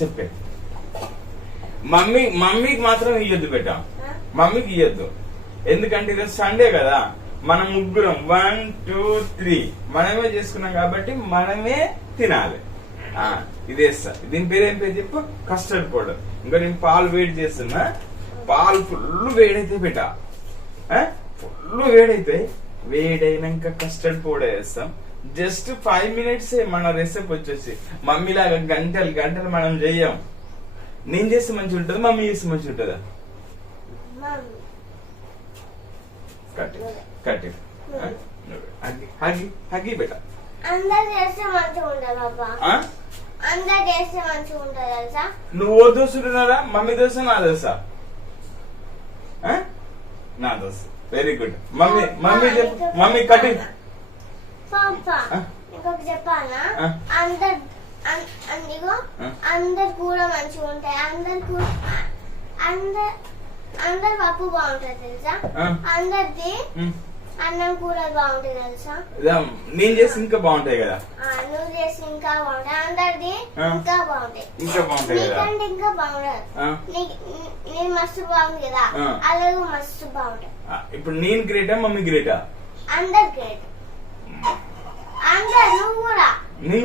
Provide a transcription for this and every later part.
చెప్పే. మమ్మీకి మాత్రం ఇయ్యద్దు బేట, మమ్మీకి ఇయ్యద్దు. ఎందుకంటే ఈరోజు సండే కదా, మనం ముగ్గురం 1 2 3 మనమే చేసుకున్నాం కాబట్టి మనమే తినాలి. ఇదేస్తా. దీని పేరు ఏం పేరు చెప్పు? Custard powder. ఇంకా నేను పాలు వేడి చేస్తున్నా. పాలు ఫుల్ వేడైతే బేట, ఫుల్ వేడైతే, వేడైనాక కస్టర్డ్ పౌడర్ వేస్తాం. జస్ట్ 5 minutes మన రెసిపీ వచ్చేసి. మమ్మీ లాగా గంటలు గంటలు మనం చెయ్యం. నేను చేస్తే మంచిగా ఉంటుందా, మమ్మీ చేస్తే మంచిగా ఉంటుందా? కట్టి హగి బేట. అందరు చేస్తే మంచిగా ఉంటుంది బాబా, అందరు చేస్తే మంచిగా ఉంటుంది తెలుసా. నువ్వు దోశ తిన్నారా? మమ్మీ దోశ, నా దోశ? నా దోశ. Very good. మమ్మీ కట్టి. ఇంకొక చెప్పాలా, అందరు కూర మంచిగా ఉంటాయి. అందరు పప్పు బాగుంటది తెలుసా. అందరిది అన్నం కూర బాగుంటాయి తెలుసా. నేను చేసి ఇంకా బాగుంటాయి కదా. నువ్వు చేసి ఇంకా బాగుంటాయి. అందరిది ఇంకా బాగుంటాయి. నీకంటే ఇంకా బాగుంటది. నేను మస్తు బాగుంది కదా, అలాగే మస్తు బాగుంటాయి. ఇప్పుడు నేను గ్రేటా, మమ్మీ గ్రేటా? అందరు గ్రేట్. అందరు. నువ్వు కూడా. మమ్మీ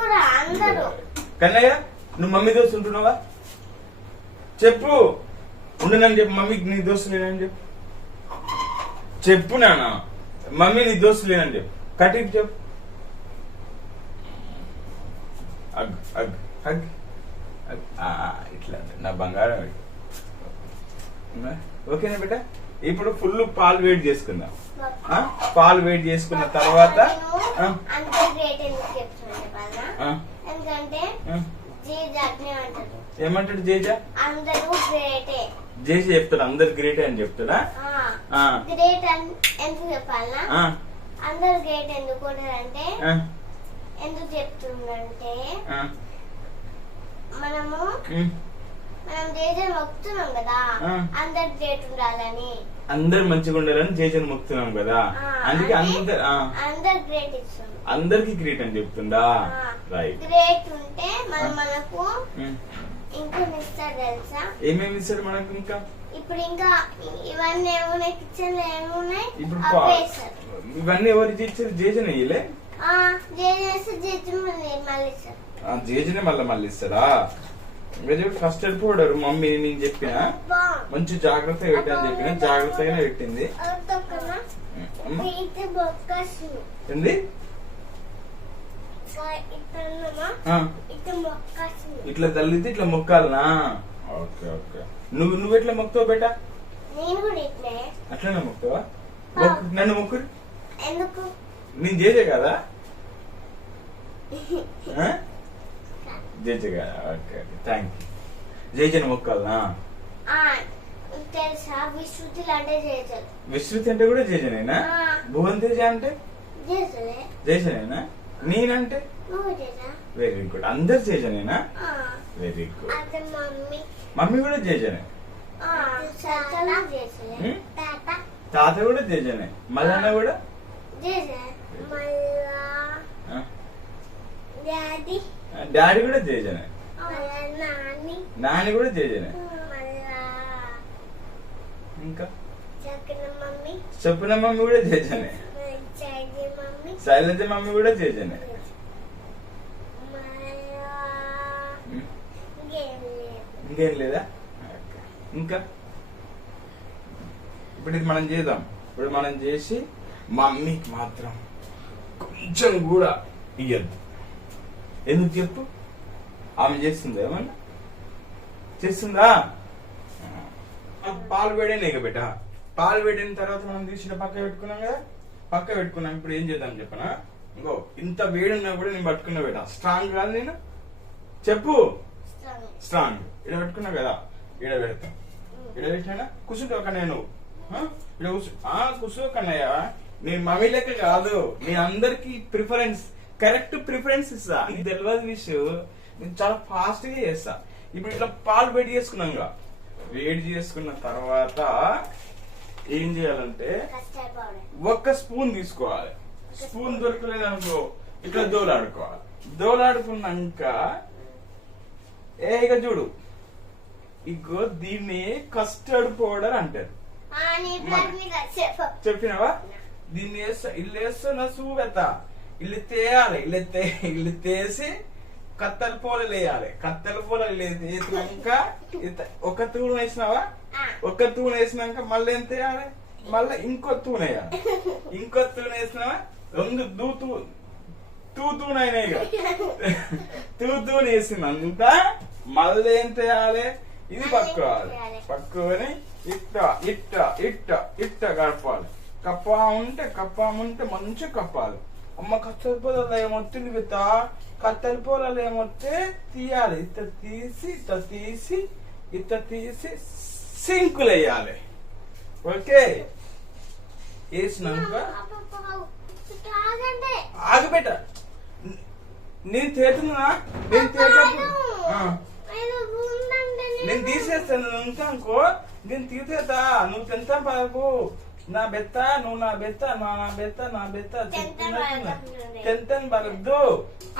కూడా. అందరూ. కన్నయ్య, నువ్వు మమ్మీ దోశ ఉంటున్నావా? చెప్పు. ఉండనని చెప్పు. మమ్మీకి నీ దోశ లేనని చెప్పు. చెప్పు నాన్న, మమ్మీ నీ దోశ లేనని చెప్పు. కట్టి చెప్పు. ఇట్లా నా బంగారం. ఓకేనా బేట? ఇప్పుడు ఫుల్ పాలు వేడి చేసుకుందాం. పాలు వేడి చేసుకున్న తర్వాత ఏమంటాడు జేజ? జేజ చెప్తాడు అందరు గ్రేటే అని చెప్తాడా? గ్రేట్ ఎందుకు చెప్పాలా? అందరు గ్రేట్ ఎందుకు అంటే ఎందుకు చెప్తుందంటే మనం జేజను మొక్కుతున్నాం కదా, అందరు గ్రేట్ ఉండాలని, అందరు మంచిగా ఉండాలని జేజను మొక్కుతున్నాం కదా, అందుకే అందరు గ్రేట్ ఇస్తుంది. అందరికి గ్రేట్ అని చెప్తుందా? రైట్. గ్రేట్ ఉంటే మనకు ఇంకా ఇస్తాడు తెలుసా. ఏమేమి ఇస్తాడు మనకు? ఇంకా ఇప్పుడు ఇంకా ఇవన్నీ ఏమున్నాయి కిచెన్ లో ఏమున్నాయి, ఇప్పుడు ఇవన్నీ ఎవరు చేసేది? జేజనే ఇయ్యలే. జేజనే మళ్ళీ ఇస్తాడా? కస్టర్డ్ పౌడర్ మమ్మీ నేను చెప్పిన మంచి జాగ్రత్తగా పెట్టని చెప్పిన, జాగ్రత్తగానే పెట్టింది. ఏంది? ఇట్లా తల్లితే ఇట్లా మొక్కాలనా? Okay okay. నువ్వు ఎట్లా మొక్కుతావు బేట? అట్లనే మొక్కుతావా? నన్ను మొక్కు. నేను చేసే కదా. జేజే కదా. Okay okay, thank you. జేజని మొక్కాలనా? విశ్రుతి అంటే కూడా జేజనేనా? భువన్ తేజ అంటే జేజనేనా? నేనంటే వెరీ గుడ్. అందరు జేజనేనా? Very good. మమ్మీ కూడా జేజనే, తాత కూడా జేజనే, మల్లన్న కూడా, డాడీ కూడా జేజనే, నాని కూడా జేజనే. ఇంకా చెప్పిన మమ్మీ కూడా జేజనే, శైలజ మమ్మీ కూడా జేజనే. ఇంకేం లేదా? ఇంకా ఇప్పుడు ఇది మనం చేద్దాం. ఇప్పుడు మనం చేసి మమ్మీకి మాత్రం కొంచెం కూడా ఇయ్యద్దు. ఎందుకు చెప్పు? ఆమె చేస్తుందా? ఏమన్నా చేస్తుందా? పాలు వేడైనా ఇక బేట. పాలు వేడిన తర్వాత మనం తీసిన పక్క పెట్టుకున్నాం కదా, పక్క పెట్టుకున్నాం. ఇప్పుడు ఏం చేద్దాం చెప్పనా? ఇంకో ఇంత వేడి ఉన్నా కూడా నేను పట్టుకున్నా బేట. స్ట్రాంగ్ కాదు నేను చెప్పు. స్ట్రాంగ్. ఇక్కడ పెట్టుకున్నా కదా, ఇక్కడ పెడతా. ఇక్కడ పెట్టినా కూర్చుంటావు కన్నా. నువ్వు ఇక్కడ కూర్చో కన్నయ్య. నేను మమ్మీ లెక్క కాదు, నేను అందరికి ప్రిఫరెన్స్, కరెక్ట్ ప్రిఫరెన్స్ ఇస్తా. నీకు తెలియదు విషయం, నేను చాలా ఫాస్ట్ గా చేస్తా. ఇప్పుడు ఇట్లా పాలు వేడి చేసుకున్నాం కదా, వేడి చేసుకున్న తర్వాత ఏం చేయాలంటే 1 స్పూన్ తీసుకోవాలి. స్పూన్ దొరకలేదు అనుకో, ఇట్లా దోలాడుకోవాలి. దోలాడుకున్నాక ఇక చూడు, ఇగో దీన్ని కస్టర్డ్ పౌడర్ అంటారు. చెప్పినావా? దీన్ని వేస్తా, ఇల్లు వేస్తున్నా చూపెత్త, ఇల్లు తేయాలి, ఇల్లు తేసి కత్తెల పూలలు వేయాలి. కత్తెల పూలలు వేసినాక ఒక తూడు వేసినావా? ఒక తూడు వేసినాక మళ్ళీ ఎంత వేయాలి? మళ్ళీ ఇంకో తూడు వేయాలి. ఇంకో తూడు వేసినావా? 2 తూనైనాయి. తూని వేసినంత మళ్ళీ ఏం చేయాలి? ఇది పట్టుకోవాలి. పట్టుకొని ఇట్ట కప్పాలి. కప్పామంటే మంచిగా కప్పాలి. అమ్మ కత్తెల పొలాలు ఏమొత్తుంది బిడ్డ, కత్తెల పొలాలు ఏమొస్తే తీయాలి. ఇట్ట తీసి సింకులు వేయాలి. ఓకే, వేసినాక ఆగిపెట్ట. నేను తేతున్నా, నేను తీసేస్తాను. నువ్వు ఇంకా అనుకో, నేను తీసేస్తా. నువ్వు తింటా పదకు. నా బెత్త, నువ్వు నా బెత్త, నా బెత్త తింటాను పడద్దు.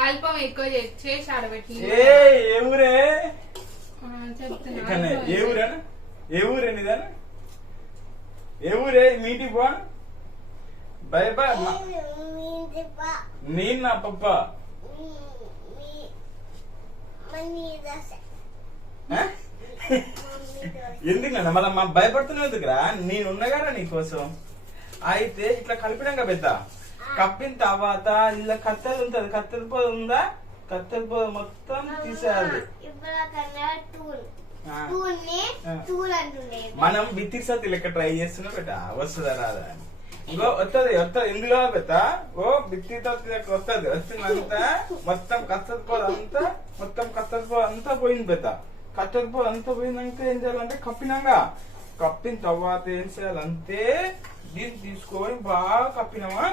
అల్పం ఎక్కువ చేసి ఆడబెట్టి. ఏ ఊరే? ఏ ఊరేనా? ఏ ఊరే నీదానా? ఏ ఊరే? మీటికి పో. భయపా నేను నా పప్ప ఎందుకన్నా మళ్ళీ మా భయపడుతున్నావు ఎందుకురా? నేనున్నగారా నీకోసం. అయితే ఇట్లా కలిపినాక పెద్ద కప్పిన తర్వాత ఇలా కత్తెలు ఉంటది, కత్తెల పొద ఉందా? కత్తెల పొద మొత్తం తీసేయాలి. మనం బిత్తి సత్తి లెక్క ట్రై చేస్తున్నా బెట్ట, వస్తుందా రాదా? ఇంకో వస్తుంది ఇందులో పెద్ద ఓ బిత్తి సత్తి లెక్క వస్తుంది. వచ్చిందంతా మొత్తం కత్తెల పొద అంతా పోయింది పెద్ద. కత్తెల పొద అంతా పోయిందంటే ఏం చేయాలంటే కప్పినాక, కప్పిన తర్వాత ఏం చేయాలంటే దీన్ని తీసుకొని బాగా కప్పినామా,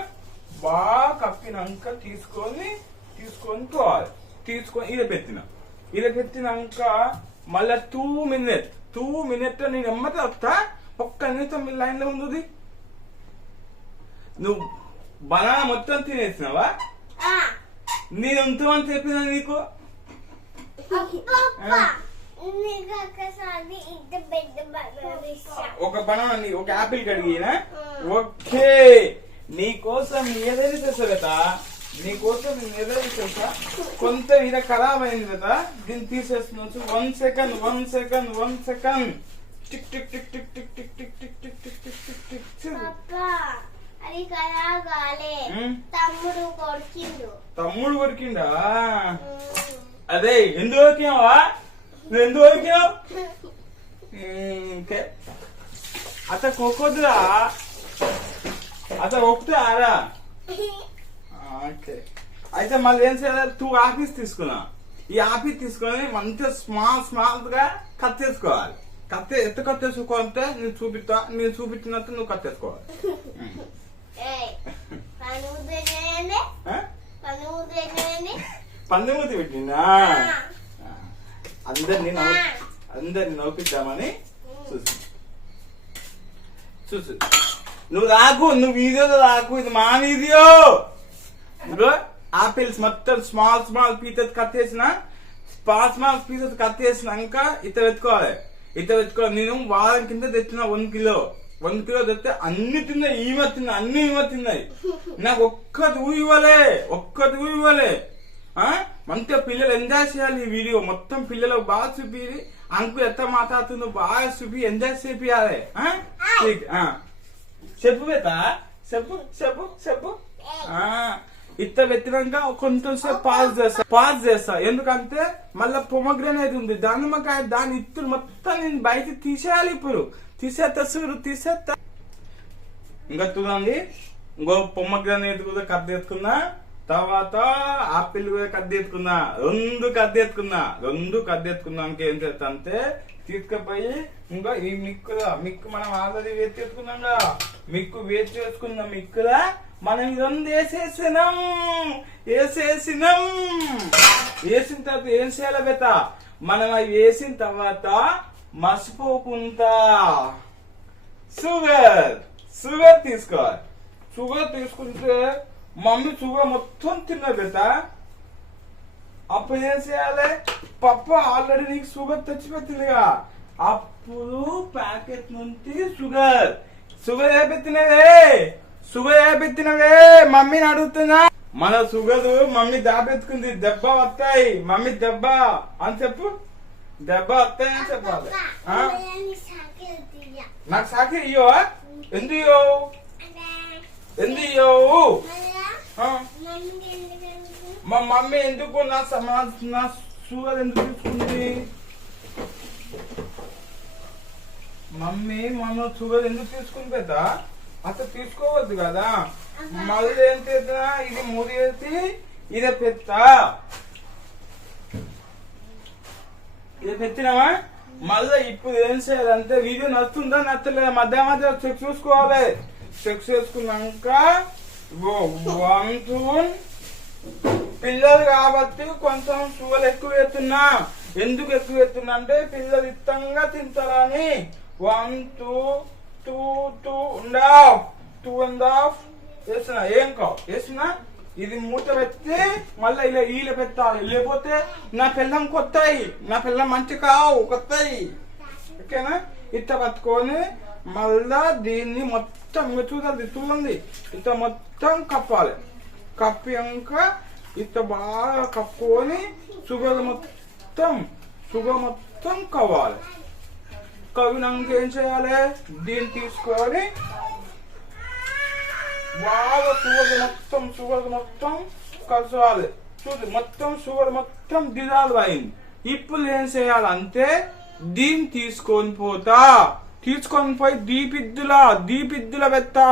బాగా కప్పినాక తీసుకొని పోవాలి. తీసుకొని ఇలా పెట్టినాక మళ్ళా 2 మినిట్ నేను ఎమ్మతే వస్తా. ఒక్క నిమిషం మీ లైన్ లో ఉంది. నువ్వు బనానా మొత్తం తినేసినావా? నేను ఎంతమంది చెప్పినా నీకు? ఒక బనానా, ఒక యాపిల్ కడిగినా ఓకే. నీకోసం ఏదైనా చేస్తా కదా, నీకోసం నేను ఏదైనా చేస్తా. కొంత ఇది ఖరాబ్ అయింది కదా, దీన్ని తీసేస్తున్నాను. 1 second tick tick tick tick tick tick tick tick tick tick tick tick tick tick. తమ్ముడు కొరికిండా? అదే ఎందుకు కొరికినావా? నువ్వు ఎందుకు కొరికినావు? అత కొద్దురా, అత ఒప్పుతారా? అయితే మళ్ళీ ఏం చేయాలి? 2 ఆఫీస్ తీసుకున్నా. ఈ ఆఫీస్ తీసుకొని మంచిగా స్మాల్ గా కట్ చేసుకోవాలి. ఎంత కట్ చేసుకోవాలంటే నేను చూపించినట్టు నువ్వు కట్ చేసుకోవాలి. పందుమూతి పెట్టినా అందరినీ నవ్వుపిద్దామని చూసు. నువ్వు రాకు, నువ్వు వీడియోలో రాకు, ఇది మా వీడియో. ఆపిల్స్ మొత్తం స్మాల్ పీసెస్ కట్ చేసినాక ఇత వెతుకోవాలి. నేను వారం కింద తెచ్చిన 1 కిలో తెస్తే అన్ని తిన్నాయి. అన్ని ఈమె తిన్నాయి. నాకు ఒక్కటి ఇవ్వలే. మంచిగా పిల్లలు ఎంజాయ్ చేయాలి. ఈ వీడియో మొత్తం పిల్లలకు బాగా చూపి, అంకుల్ ఎంత మాట్లాడుతుందో బాగా చూపి ఎంజాయ్ చేపియాలి. చెప్పు బేట, చెప్పు. ఇట్ట పెట్టినాక కొంచెం సేపు పాజ్ చేస్తా. ఎందుకంటే మళ్ళా పొమగ్రనేట్ ఉంది, దానిమ్మకాయ, దాని ఇత్తులు మొత్తం నేను బయట తీసేయాలి. ఇప్పుడు తీసేస్తా. ఇంకా చూడండి, ఇంకో పొమగ్రనేట్ కూడా కట్ చేసుకున్నా. తర్వాత ఆపిల్ కూడా కట్ చేసుకున్నా. 2 కట్ చేసుకున్నాక ఏం చేస్తా అంటే తీసుకుపోయి ఇంకా ఈ మిక్కు మనం ఆల్రెడీ వేస్ట్ చేసుకున్నాం కదా, వేస్ట్ చేసుకున్న మిక్కులా మనం ఇదొంది వేసేసినాం. వేసిన తర్వాత ఏం చేయాలి బేట? మనం అవి వేసిన తర్వాత మర్చిపోకుండా షుగర్ తీసుకోవాలి. షుగర్ తీసుకుంటే మమ్మీ షుగర్ మొత్తం తిన్నా బేట. అప్పుడు ఏం చేయాలి? పప్పు ఆల్రెడీ నీకు షుగర్ తెచ్చిపెట్టిందిగా, అప్పుడు ప్యాకెట్ నుంచి షుగర్ ఏ పెట్టినవే మమ్మీని అడుగుతున్నా. మన షుగర్ మమ్మీ దాపెత్తుకుంది, దెబ్బ వస్తాయి మమ్మీ దెబ్బ అని చెప్పు. దెబ్బ వస్తాయి అని చెప్పాలి. నాకు సాకి ఇయ్యో? ఎందుకు మా మమ్మీ ఎందుకు నా షుగర్ ఎందుకు తీసుకుంది? మమ్మీ మన షుగర్ ఎందుకు తీసుకుని పెద్ద? అసలు తీసుకోవద్దు కదా. మళ్ళీ ఏం చేద్దా, ఇది మూడేసి ఇదే పెత్తా, ఇది పెట్టినావా? మళ్ళీ ఇప్పుడు ఏం చేయాలంటే వీడియో నచ్చుతుందా నచ్చలేదా మధ్య మధ్య చెక్ చూసుకోవాలి. చెక్ చేసుకున్నాక పిల్లలు కాబట్టి కొంచెం షుగర్ ఎక్కువ వేస్తున్నా. ఎందుకు ఎక్కువ వేస్తున్నా అంటే పిల్లలు ఇష్టంగా తింటారని. 1 2 2 2.5 వేసిన ఏం కావు వేసిన. ఇది మూత పెట్టి మళ్ళీ ఇలా ఈల పెట్టాలి, లేకపోతే నా పిల్లం కొత్తాయి, నా పిల్లం మంచి కావు కొత్తాయి. ఓకేనా? ఇట్ట పట్టుకొని మళ్ళా దీన్ని మొత్తం చూడండి ఇట్ట మొత్తం కప్పాలి. కప్పాక ఇట్ట బాగా కప్పుకొని షుగర్ మొత్తం కవ్వాలి. కవినాక ఏం చేయాలి? దీన్ని తీసుకొని బాగా షుగర్ మొత్తం కలసాలి. చూడు మొత్తం షుగర్ మొత్తం డిజాల్వ్ అయింది. ఇప్పుడు ఏం చేయాలంటే దీన్ని తీసుకొని పోయి దీపిద్దుల పెట్టాలి.